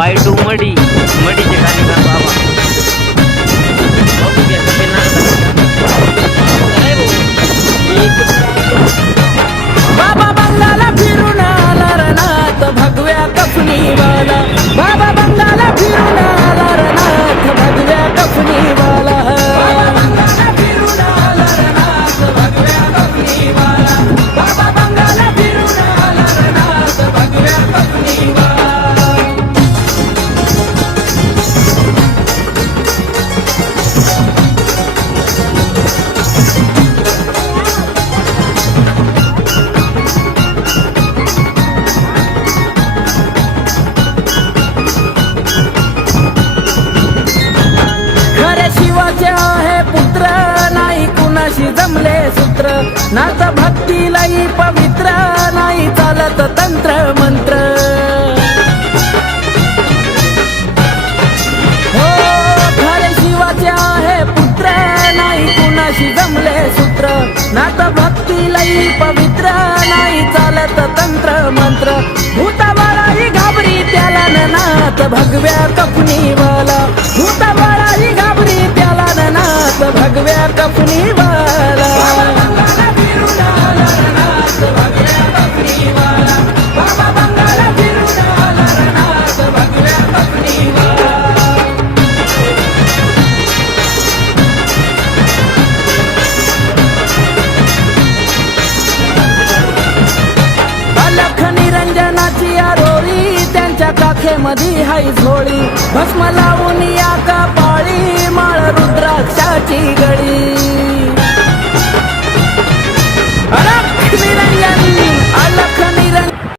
Y2 मडी मडीचे कार्यक्रम बाबा बघू घ्या ते बाबा बंगाला फिरून आला रनाथ भगव्या कफनीवाला बाबा बंगाला फिरून आला रनाथ भगव्या कफनीवाला फिरून आला रनाथ भगव्या कफनीवाला बाबा बंगाला फिरून आला रनाथ भगव्या कफनीवाला जमले सूत्र नाथ भक्तीलाही पवित्र नाही चालत तंत्र मंत्र हो खरे शिवाचे आहे पुत्र नाही कुणाशी जमले सूत्र नाथ भक्तीलाही पवित्र नाही चालत तंत्र मंत्र भूताबाळाही घाबरी त्याला नाथ भगव्या कपनीवाला भूताबाळाही घाबरी त्याला नाथ भगव्या कपनीवाला निरंजनाची आरोळी त्यांच्या काखेमध्ये हाय झोळी भस्म लावून या कपाळी माळ रुद्राक्षाची गळी निरंजन